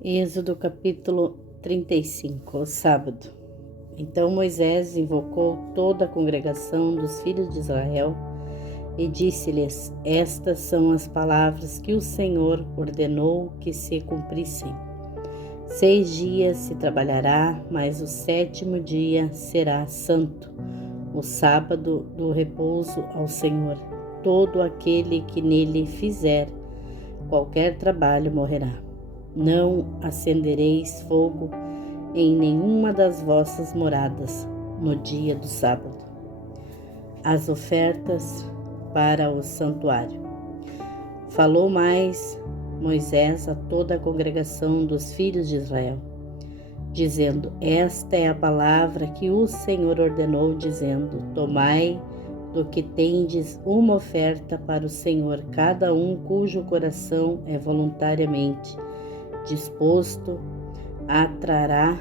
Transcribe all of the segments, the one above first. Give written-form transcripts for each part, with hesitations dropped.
Êxodo capítulo 35, o sábado. Então Moisés invocou toda a congregação dos filhos de Israel e disse-lhes: Estas são as palavras que o Senhor ordenou que se cumprissem. 6 dias se trabalhará, mas o 7º dia será santo, o sábado do repouso ao Senhor. Todo aquele que nele fizer qualquer trabalho morrerá. Não acendereis fogo em nenhuma das vossas moradas no dia do sábado. As ofertas para o santuário. Falou mais Moisés a toda a congregação dos filhos de Israel, dizendo: Esta é a palavra que o Senhor ordenou, dizendo: Tomai do que tendes uma oferta para o Senhor, cada um cujo coração é voluntariamente disposto trará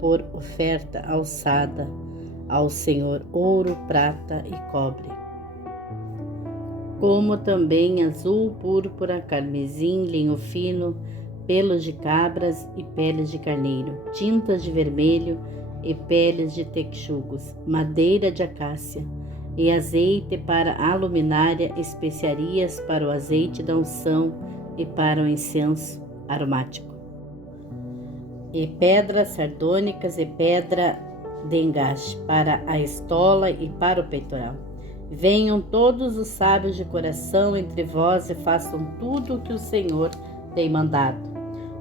por oferta alçada ao Senhor ouro, prata e cobre, como também azul, púrpura, carmesim, linho fino, pelos de cabras e peles de carneiro, tintas de vermelho e peles de texugos, madeira de acácia e azeite para a luminária, especiarias para o azeite da unção e para o incenso aromático, e pedras sardônicas e pedra de engaste para a estola e para o peitoral. Venham todos os sábios de coração entre vós e façam tudo o que o Senhor tem mandado: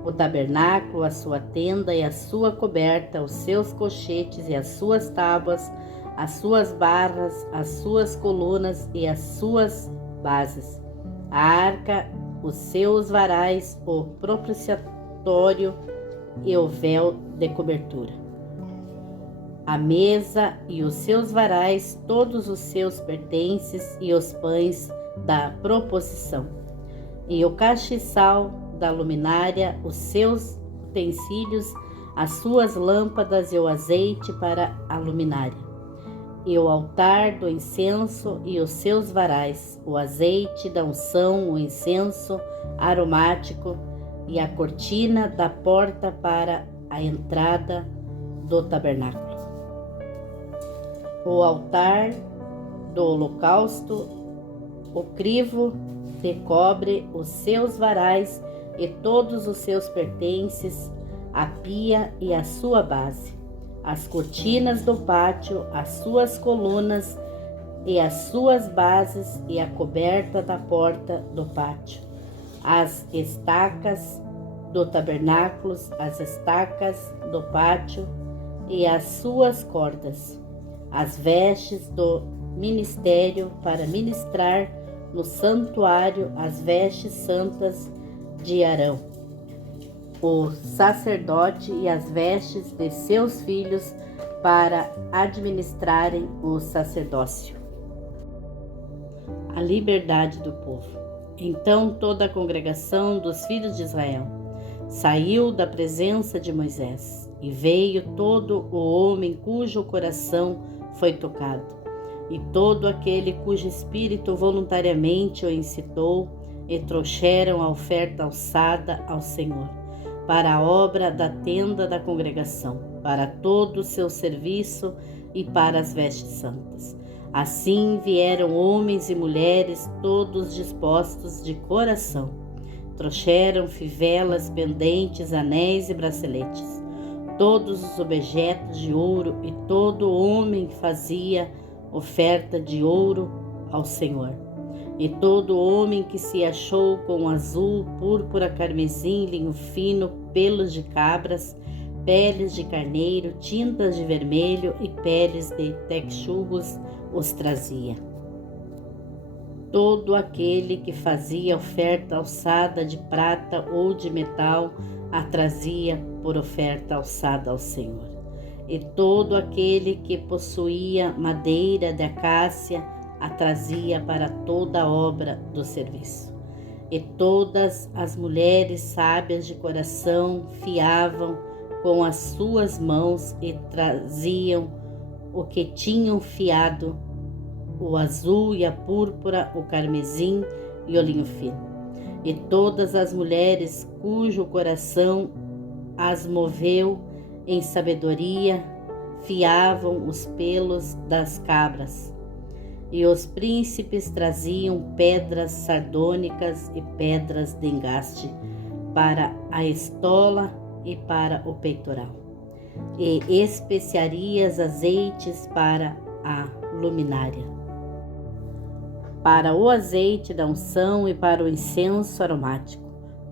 o tabernáculo, a sua tenda e a sua coberta, os seus colchetes e as suas tábuas, as suas barras, as suas colunas e as suas bases, a arca, os seus varais, o propiciatório e o véu de cobertura, a mesa e os seus varais, todos os seus pertences e os pães da proposição, e o castiçal da luminária, os seus utensílios, as suas lâmpadas e o azeite para a luminária, e o altar do incenso e os seus varais, o azeite da unção, o incenso aromático e a cortina da porta para a entrada do tabernáculo, o altar do holocausto, o crivo de cobre, os seus varais e todos os seus pertences, a pia e a sua base, as cortinas do pátio, as suas colunas e as suas bases e a coberta da porta do pátio, as estacas do tabernáculo, as estacas do pátio e as suas cordas, as vestes do ministério para ministrar no santuário, as vestes santas de Arão, o sacerdote, e as vestes de seus filhos para administrarem o sacerdócio. A liberdade do povo. Então toda a congregação dos filhos de Israel saiu da presença de Moisés, e veio todo o homem cujo coração foi tocado, e todo aquele cujo espírito voluntariamente o incitou, e trouxeram a oferta alçada ao Senhor, para a obra da tenda da congregação, para todo o seu serviço e para as vestes santas. Assim vieram homens e mulheres, todos dispostos de coração. Trouxeram fivelas, pendentes, anéis e braceletes, todos os objetos de ouro, e todo homem fazia oferta de ouro ao Senhor. E todo homem que se achou com azul, púrpura, carmesim, linho fino, pelos de cabras, peles de carneiro, tintas de vermelho e peles de texugos os trazia. Todo aquele que fazia oferta alçada de prata ou de metal a trazia por oferta alçada ao Senhor. E todo aquele que possuía madeira de acácia a trazia para toda a obra do serviço. E todas as mulheres sábias de coração fiavam com as suas mãos e traziam o que tinham fiado, o azul e a púrpura, o carmesim e o linho fino. e todas as mulheres cujo coração as moveu em sabedoria fiavam os pelos das cabras. E os príncipes traziam pedras sardônicas e pedras de engaste para a estola e para o peitoral, e especiarias, azeites para a luminária, para o azeite da unção e para o incenso aromático.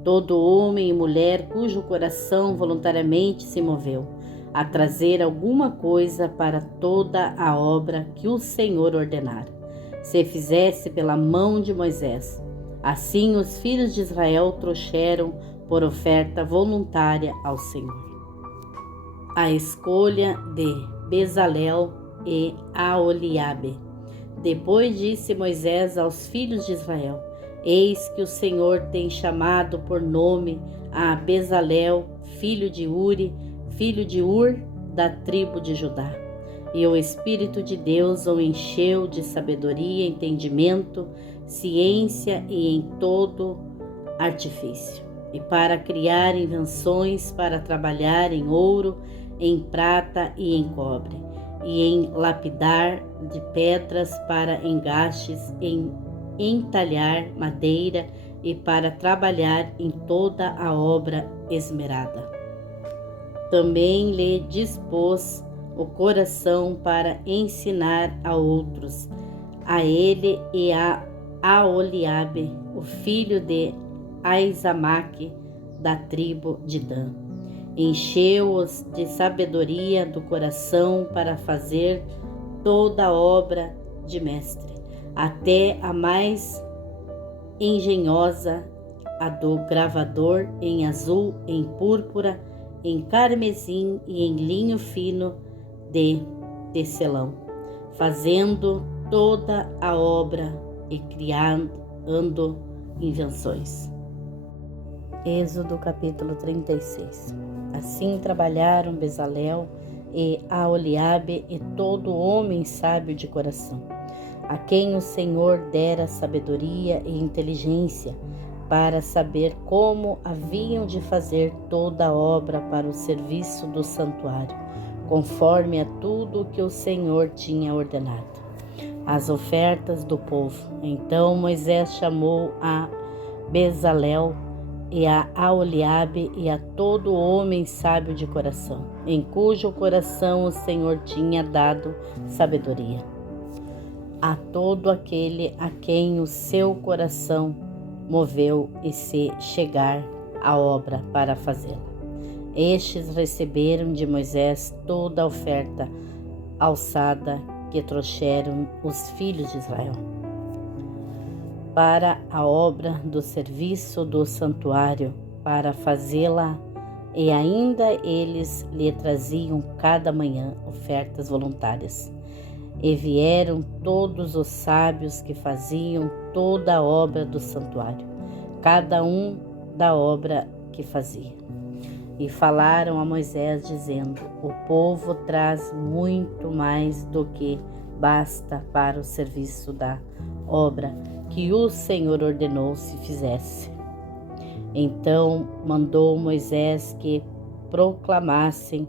Todo homem e mulher cujo coração voluntariamente se moveu a trazer alguma coisa para toda a obra que o Senhor ordenara, se fizesse pela mão de Moisés. Assim os filhos de Israel trouxeram por oferta voluntária ao Senhor. A escolha de Bezalel e Aholiabe. Depois disse Moisés aos filhos de Israel: Eis que o Senhor tem chamado por nome a Bezalel, filho de Uri, filho de Ur, da tribo de Judá. E o Espírito de Deus o encheu de sabedoria, entendimento, ciência e em todo artifício, e para criar invenções, para trabalhar em ouro, em prata e em cobre, e em lapidar de pedras para engastes, em entalhar madeira e para trabalhar em toda a obra esmerada. Também lhe dispôs o coração para ensinar a outros, a ele e a Aholiabe, o filho de Aizamaque, da tribo de Dan. Encheu-os de sabedoria do coração para fazer toda a obra de mestre, até a mais engenhosa, a do gravador, em azul, em púrpura, em carmesim e em linho fino de tecelão, fazendo toda a obra e criando invenções. Êxodo capítulo 36. Assim trabalharam Bezalel e Aholiabe e todo homem sábio de coração, a quem o Senhor dera sabedoria e inteligência para saber como haviam de fazer toda a obra para o serviço do santuário, conforme a tudo que o Senhor tinha ordenado. As ofertas do povo. Então Moisés chamou a Bezalel e a Aholiabe e a todo homem sábio de coração, em cujo coração o Senhor tinha dado sabedoria, a todo aquele a quem o seu coração moveu e se chegar à obra para fazê-la. Estes receberam de Moisés toda a oferta alçada que trouxeram os filhos de Israel para a obra do serviço do santuário, para fazê-la, e ainda eles lhe traziam cada manhã ofertas voluntárias. E vieram todos os sábios que faziam toda a obra do santuário, cada um da obra que fazia. E falaram a Moisés, dizendo: O povo traz muito mais do que basta para o serviço da obra que o Senhor ordenou se fizesse. Então mandou Moisés que proclamassem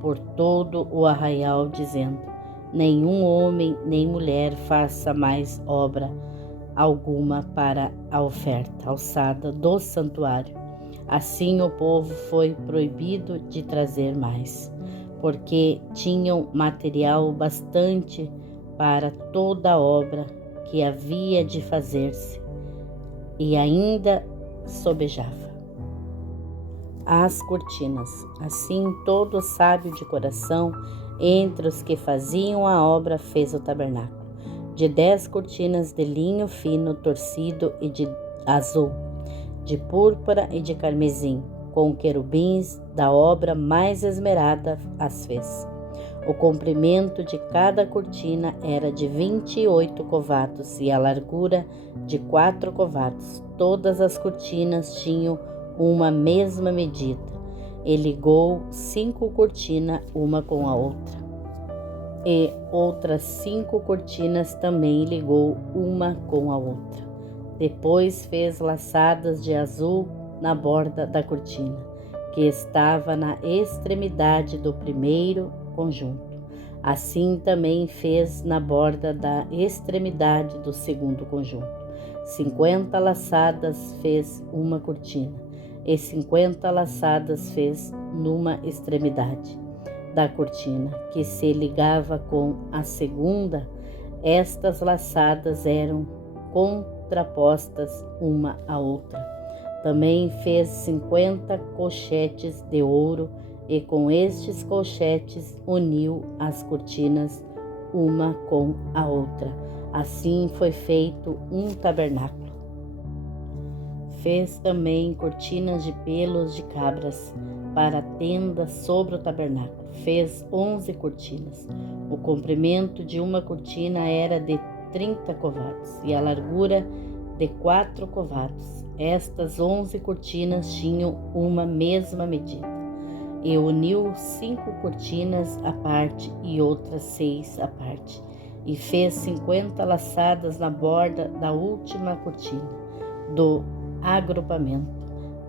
por todo o arraial, dizendo: Nenhum homem nem mulher faça mais obra alguma para a oferta alçada do santuário. Assim o povo foi proibido de trazer mais, porque tinham material bastante para toda a obra que havia de fazer-se, e ainda sobejava. As cortinas. Assim todo sábio de coração entre os que faziam a obra fez o tabernáculo, de 10 cortinas de linho fino torcido e de azul, de púrpura e de carmesim, com querubins, da obra mais esmerada as fez. O comprimento de cada cortina era de 28 covatos e a largura de 4 covatos. Todas as cortinas tinham uma mesma medida. E ligou 5 cortinas uma com a outra. E outras 5 cortinas também ligou uma com a outra. Depois fez laçadas de azul na borda da cortina, que estava na extremidade do primeiro conjunto. Assim também fez na borda da extremidade do segundo conjunto. 50 laçadas fez uma cortina, e 50 laçadas fez numa extremidade da cortina, que se ligava com a segunda. Estas laçadas eram contrapostas uma à outra. Também fez 50 colchetes de ouro, e com estes colchetes uniu as cortinas uma com a outra. Assim foi feito um tabernáculo. Fez também cortinas de pelos de cabras para a tenda sobre o tabernáculo. Fez 11 cortinas. O comprimento de uma cortina era de 30 covados e a largura de 4 covados. Estas 11 cortinas tinham uma mesma medida. E uniu 5 cortinas à parte e outras 6 à parte. E fez 50 laçadas na borda da última cortina do agrupamento.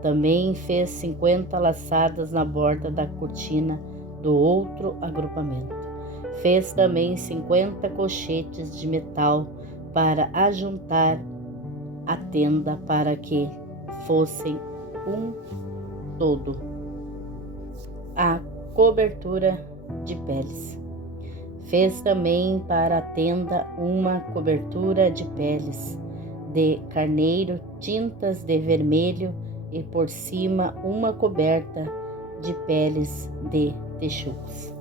Também fez 50 laçadas na borda da cortina do outro agrupamento. Fez também 50 colchetes de metal para ajuntar a tenda, para que fossem um todo. A cobertura de peles. Fez também para a tenda uma cobertura de peles de carneiro, tintas de vermelho, e por cima uma coberta de peles de texugos.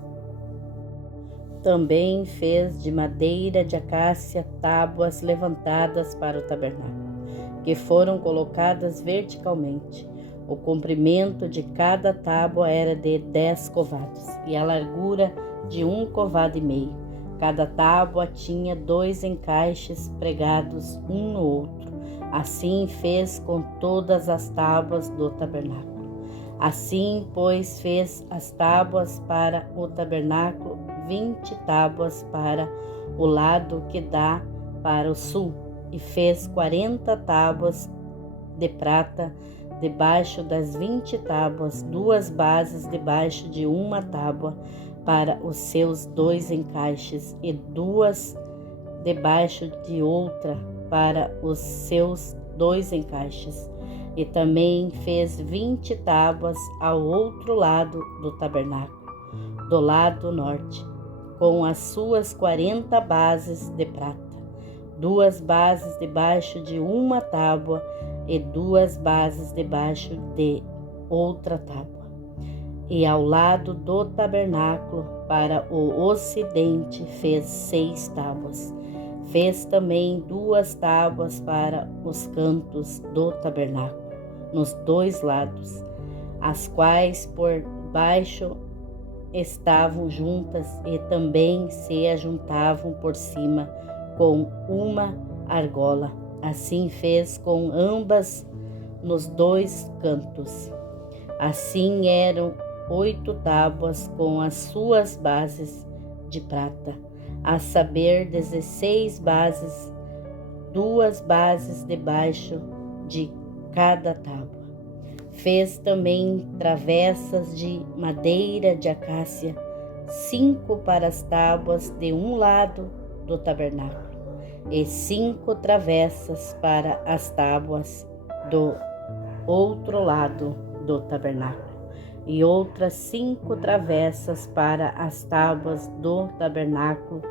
Também fez de madeira de acácia tábuas levantadas para o tabernáculo, que foram colocadas verticalmente. O comprimento de cada tábua era de 10 covados e a largura de 1,5 covado. Cada tábua tinha 2 encaixes pregados um no outro. Assim fez com todas as tábuas do tabernáculo. Assim, pois, fez as tábuas para o tabernáculo, 20 tábuas para o lado que dá para o sul, e fez 40 tábuas de prata debaixo das 20 tábuas, 2 bases debaixo de uma tábua para os seus 2 encaixes, e 2 debaixo de outra para os seus 2 encaixes. E também fez 20 tábuas ao outro lado do tabernáculo, do lado norte, com as suas 40 bases de prata, 2 bases debaixo de uma tábua e 2 bases debaixo de outra tábua. E ao lado do tabernáculo, para o ocidente, fez 6 tábuas. Fez também 2 tábuas para os cantos do tabernáculo, nos 2 lados, as quais por baixo estavam juntas e também se ajuntavam por cima com uma argola. Assim fez com ambas nos 2 cantos. Assim eram 8 tábuas com as suas bases de prata, a saber 16 bases, 2 bases debaixo de cada tábua. Fez também travessas de madeira de acácia, 5 para as tábuas de um lado do tabernáculo, e 5 travessas para as tábuas do outro lado do tabernáculo, e outras 5 travessas para as tábuas do tabernáculo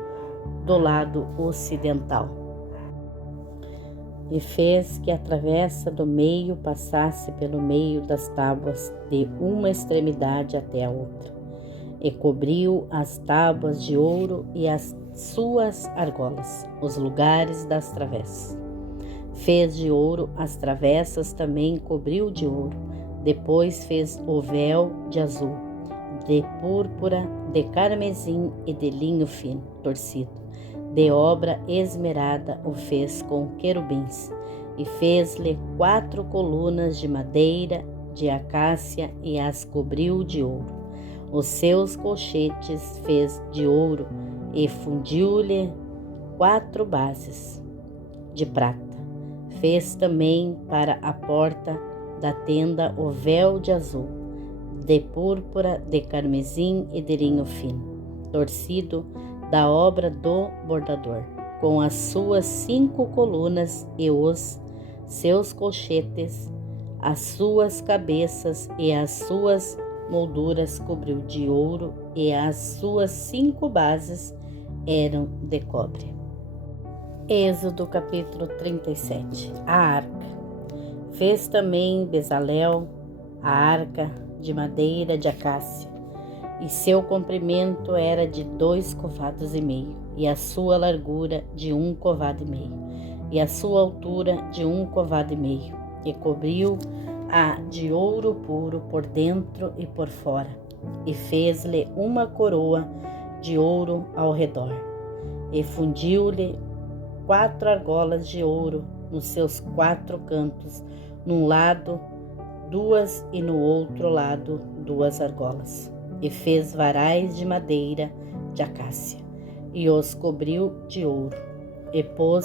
do lado ocidental. E fez que a travessa do meio passasse pelo meio das tábuas, de uma extremidade até a outra, e cobriu as tábuas de ouro e as suas argolas, os lugares das travessas. Fez de ouro as travessas, também cobriu de ouro. Depois fez o véu de azul, de púrpura, de carmesim e de linho fino, torcido. De obra esmerada o fez com querubins, e fez-lhe 4 colunas de madeira de acácia e as cobriu de ouro. Os seus colchetes fez de ouro e fundiu-lhe 4 bases de prata. Fez também para a porta da tenda o véu de azul, de púrpura, de carmesim e de linho fino, torcido da obra do bordador, com as suas 5 colunas e os seus colchetes, as suas cabeças e as suas molduras cobriu de ouro, e as suas 5 bases eram de cobre. Êxodo capítulo 37. A arca. Fez também Bezalel a arca de madeira de acácia, e seu comprimento era de 2 covados e meio, e a sua largura de 1 covado e meio, e a sua altura de 1 covado e meio, e cobriu-a de ouro puro por dentro e por fora, e fez-lhe uma coroa de ouro ao redor, e fundiu-lhe 4 argolas de ouro nos seus 4 cantos, num lado 2 e no outro lado 2 argolas, e fez varais de madeira de acácia, e os cobriu de ouro, e pôs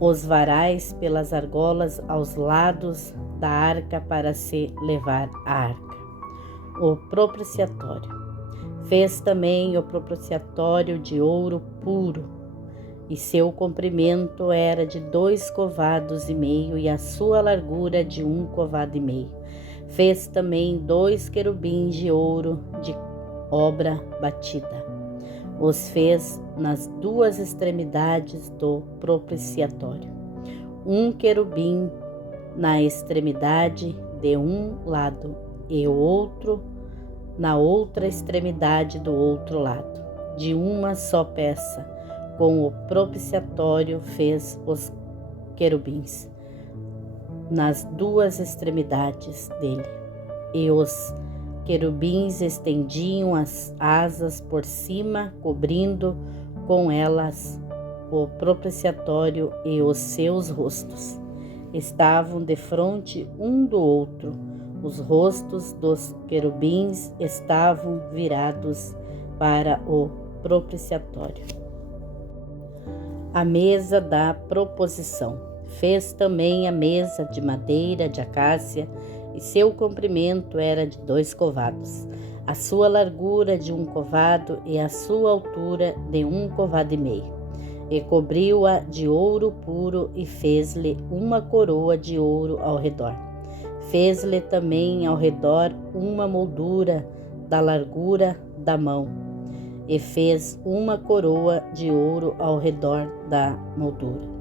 os varais pelas argolas aos lados da arca para se levar a arca. O propiciatório. Fez também o propiciatório de ouro puro, e seu comprimento era de 2 covados e meio, e a sua largura de 1 covado e meio. Fez também 2 querubins de ouro de obra batida. Os fez nas 2 extremidades do propiciatório, um querubim na extremidade de um lado e o outro na outra extremidade do outro lado, de uma só peça. Com o propiciatório fez os querubins nas 2 extremidades dele, e os querubins estendiam as asas por cima, cobrindo com elas o propiciatório, e os seus rostos estavam defronte um do outro. Os rostos dos querubins estavam virados para o propiciatório. A mesa da proposição. Fez também a mesa de madeira de acácia, e seu comprimento era de 2 covados, a sua largura de 1 covado e a sua altura de 1 covado e meio, e cobriu-a de ouro puro, e fez-lhe uma coroa de ouro ao redor. Fez-lhe também ao redor uma moldura da largura da mão, e fez uma coroa de ouro ao redor da moldura.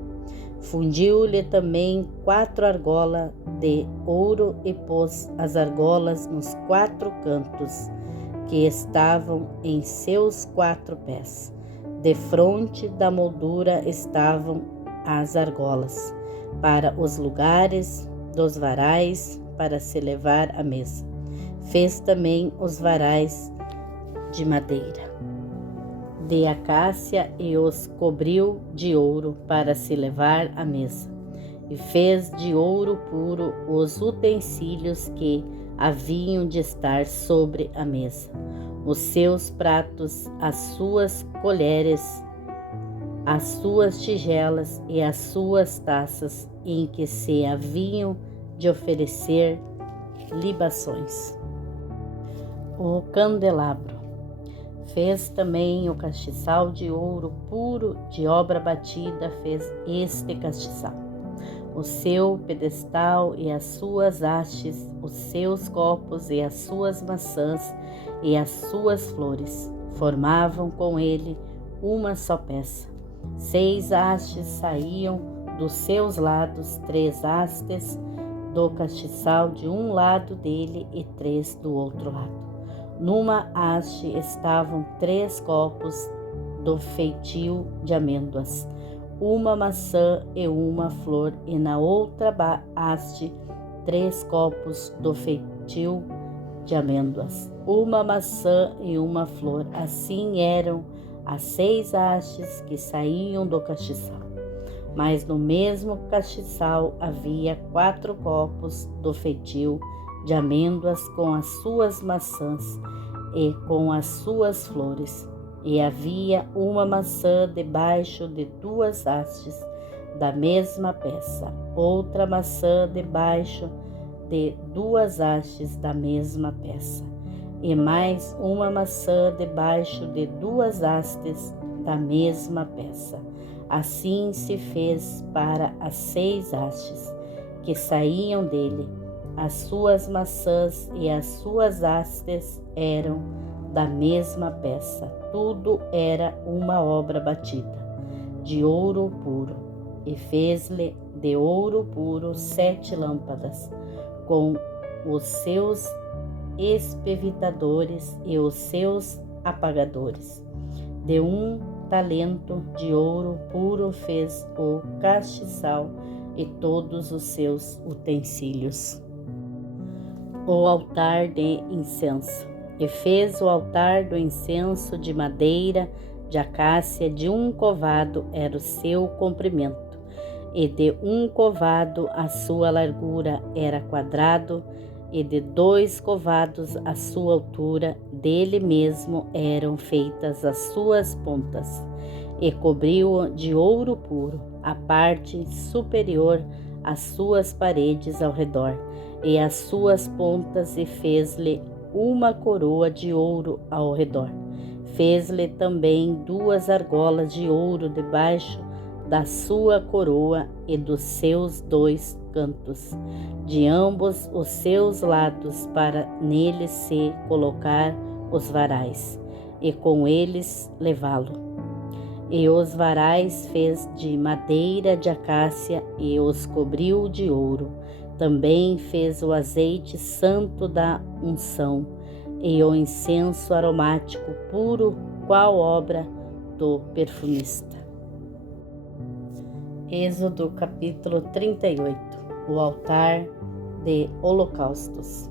Fundiu-lhe também 4 argolas de ouro, e pôs as argolas nos 4 cantos, que estavam em seus 4 pés. Defronte da moldura estavam as argolas, para os lugares dos varais, para se levar à mesa. Fez também os varais de madeira de acácia, e os cobriu de ouro para se levar à mesa. E fez de ouro puro os utensílios que haviam de estar sobre a mesa, os seus pratos, as suas colheres, as suas tigelas e as suas taças, em que se haviam de oferecer libações. O candelabro. Fez também o castiçal de ouro puro de obra batida, fez este castiçal, o seu pedestal e as suas hastes, os seus copos e as suas maçãs e as suas flores, formavam com ele uma só peça. 6 hastes saíam dos seus lados, 3 hastes do castiçal de um lado dele e 3 do outro lado. Numa haste estavam 3 copos do feitio de amêndoas, uma maçã e uma flor, e na outra haste 3 copos do feitio de amêndoas, uma maçã e uma flor. Assim eram as 6 hastes que saíam do castiçal. Mas no mesmo castiçal havia 4 copos do feitio de amêndoas com as suas maçãs e com as suas flores, e havia uma maçã debaixo de 2 hastes da mesma peça, outra maçã debaixo de 2 hastes da mesma peça, e mais uma maçã debaixo de 2 hastes da mesma peça. Assim se fez para as 6 hastes que saíam dele. As suas maçãs e as suas hastes eram da mesma peça. Tudo era uma obra batida, de ouro puro. E fez-lhe de ouro puro 7 lâmpadas, com os seus espevitadores e os seus apagadores. De 1 talento de ouro puro fez o castiçal e todos os seus utensílios. O altar de incenso. E fez o altar do incenso de madeira de acácia, de 1 covado era o seu comprimento, e de 1 covado a sua largura era quadrado, e de 2 covados a sua altura. Dele mesmo eram feitas as suas pontas, e cobriu-o de ouro puro, a parte superior, as suas paredes ao redor, e as suas pontas, e fez-lhe uma coroa de ouro ao redor. Fez-lhe também 2 argolas de ouro debaixo da sua coroa e dos seus 2 cantos, de ambos os seus lados, para neles se colocar os varais, e com eles levá-lo. E os varais fez de madeira de acácia e os cobriu de ouro. Também fez o azeite santo da unção e o incenso aromático puro, qual obra do perfumista. Êxodo capítulo 38. O altar de holocaustos.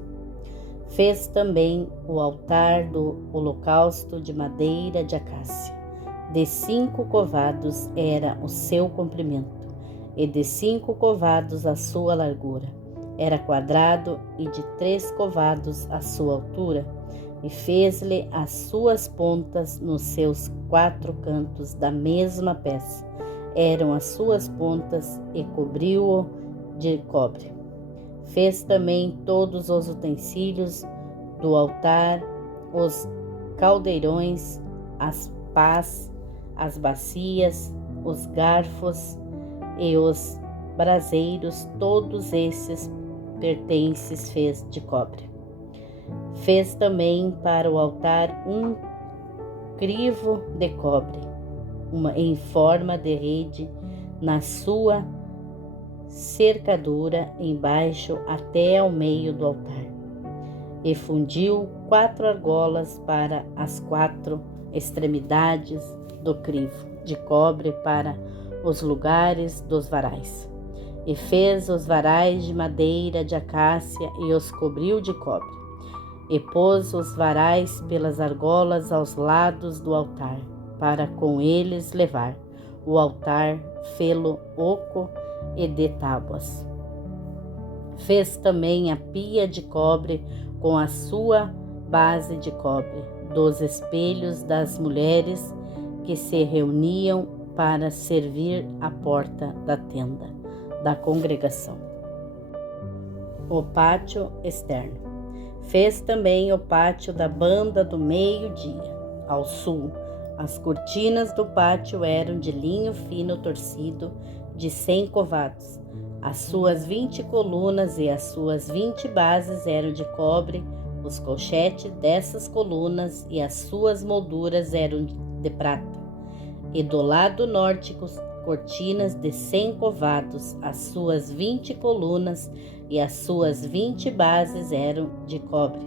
Fez também o altar do holocausto de madeira de acácia. De 5 covados era o seu comprimento, e de 5 covados a sua largura. Era quadrado, e de 3 covados a sua altura, e fez-lhe as suas pontas nos seus 4 cantos da mesma peça. Eram as suas pontas, e cobriu-o de cobre. Fez também todos os utensílios do altar, os caldeirões, as pás, as bacias, os garfos e os braseiros, todos esses pertences fez de cobre. Fez também para o altar um crivo de cobre, em forma de rede, na sua cercadura embaixo até ao meio do altar. E fundiu 4 argolas para as 4 extremidades do crivo de cobre para os lugares dos varais. E fez os varais de madeira de acácia e os cobriu de cobre. E pôs os varais pelas argolas aos lados do altar, para com eles levar. O altar fê-lo oco e de tábuas. Fez também a pia de cobre com a sua base de cobre, dos espelhos das mulheres que se reuniam para servir à porta da tenda da congregação. O pátio externo. Fez também o pátio da banda do meio-dia. Ao sul, as cortinas do pátio eram de linho fino torcido, de 100 covados. As suas 20 colunas e as suas 20 bases eram de cobre. Os colchetes dessas colunas e as suas molduras eram de prata. E do lado norte, cortinas de 100 covados. As suas 20 colunas e as suas 20 bases eram de cobre.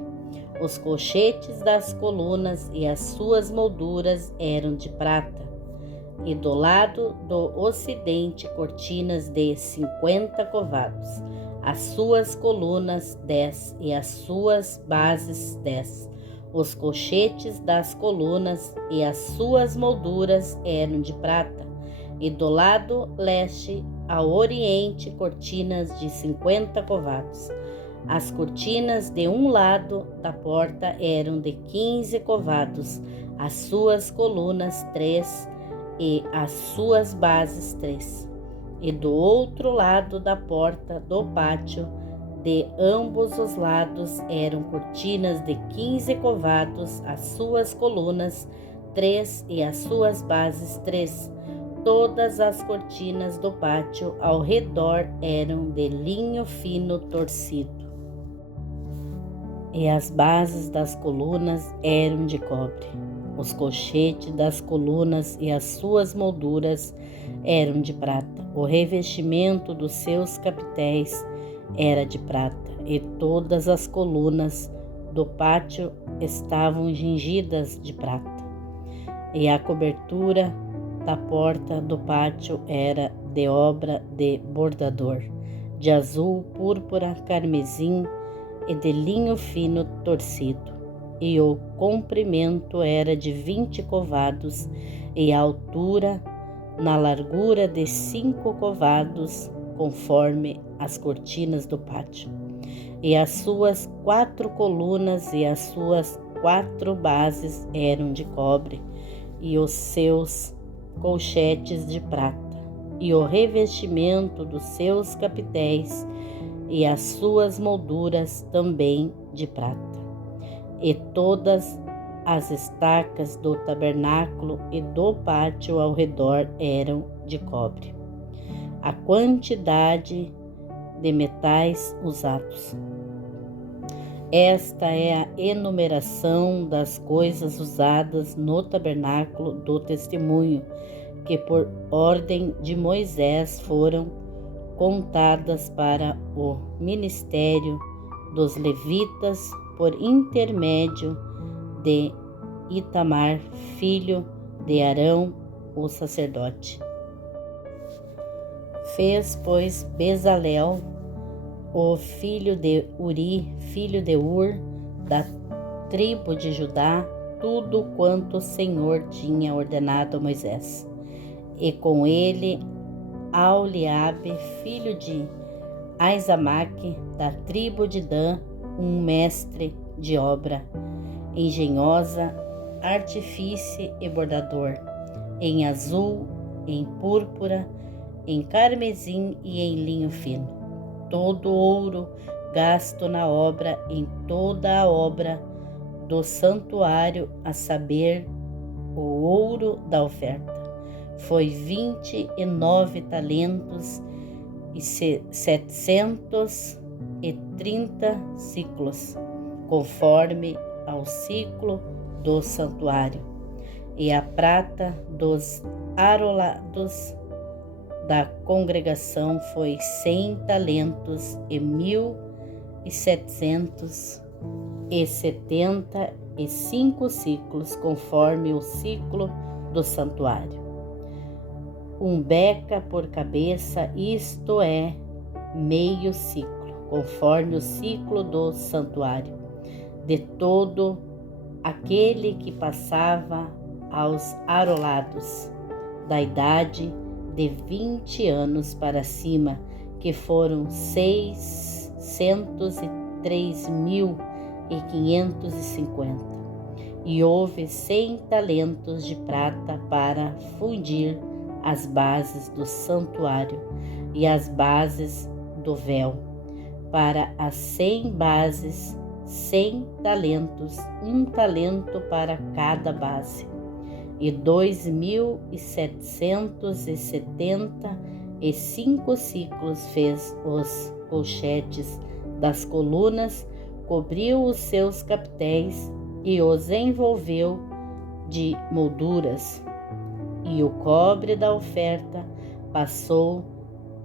Os colchetes das colunas e as suas molduras eram de prata. E do lado do ocidente, cortinas de 50 covados. As suas colunas 10 e as suas bases 10. Os colchetes das colunas e as suas molduras eram de prata. E do lado leste ao oriente, cortinas de 50 covados. As cortinas de um lado da porta eram de 15 covados, as suas colunas 3 e as suas bases 3. e do outro lado da porta do pátio, de ambos os lados, eram cortinas de 15 covados, as suas colunas 3 e as suas bases 3. Todas as cortinas do pátio ao redor eram de linho fino torcido, e as bases das colunas eram de cobre. Os colchetes das colunas e as suas molduras eram de prata. O revestimento dos seus capitéis era de prata, e todas as colunas do pátio estavam cingidas de prata. E a cobertura da porta do pátio era de obra de bordador, de azul, púrpura, carmesim e de linho fino torcido. E o comprimento era de 20 covados, e a altura na largura de 5 covados, conforme as cortinas do pátio. E as suas 4 colunas e as suas 4 bases eram de cobre, e os seus colchetes de prata, e o revestimento dos seus capitéis e as suas molduras também de prata. E todas as estacas do tabernáculo e do pátio ao redor eram de cobre. A quantidade de metais usados. Esta é a enumeração das coisas usadas no tabernáculo do testemunho, que por ordem de Moisés foram contadas para o ministério dos levitas por intermédio de Itamar, filho de Arão, o sacerdote. Fez, pois, Bezalel, o filho de Uri, filho de Ur, da tribo de Judá, tudo quanto o Senhor tinha ordenado a Moisés. E com ele Aholiabe, filho de Aizamaque, da tribo de Dan, um mestre de obra engenhosa, artífice e bordador, em azul, em púrpura, em carmesim e em linho fino. Todo o ouro gasto na obra, em toda a obra do santuário, a saber, o ouro da oferta, foi 29 talentos e 730 ciclos, conforme ao ciclo do santuário. E a prata dos arolados da congregação foi 100 talentos e 1.775 ciclos, conforme o ciclo do santuário. Um beca por cabeça, isto é, meio ciclo, conforme o ciclo do santuário, de todo aquele que passava aos arolados, da idade de 20 anos para cima, que foram 603.550. E houve 100 talentos de prata para fundir as bases do santuário e as bases do véu. Para as 100 bases, 100 talentos, 1 talento para cada base. E 2.775 ciclos fez os colchetes das colunas, cobriu os seus capitéis e os envolveu de molduras. E o cobre da oferta passou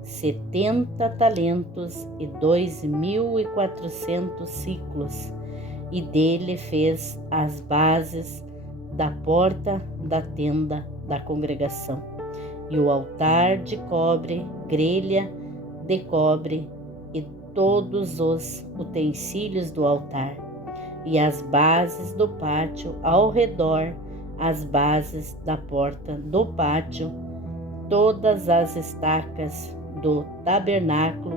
70 talentos e 2.400 ciclos, e dele fez as bases da porta da tenda da congregação, e o altar de cobre, grelha de cobre e todos os utensílios do altar, e as bases do pátio ao redor, as bases da porta do pátio, todas as estacas do tabernáculo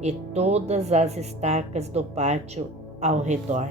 e todas as estacas do pátio ao redor.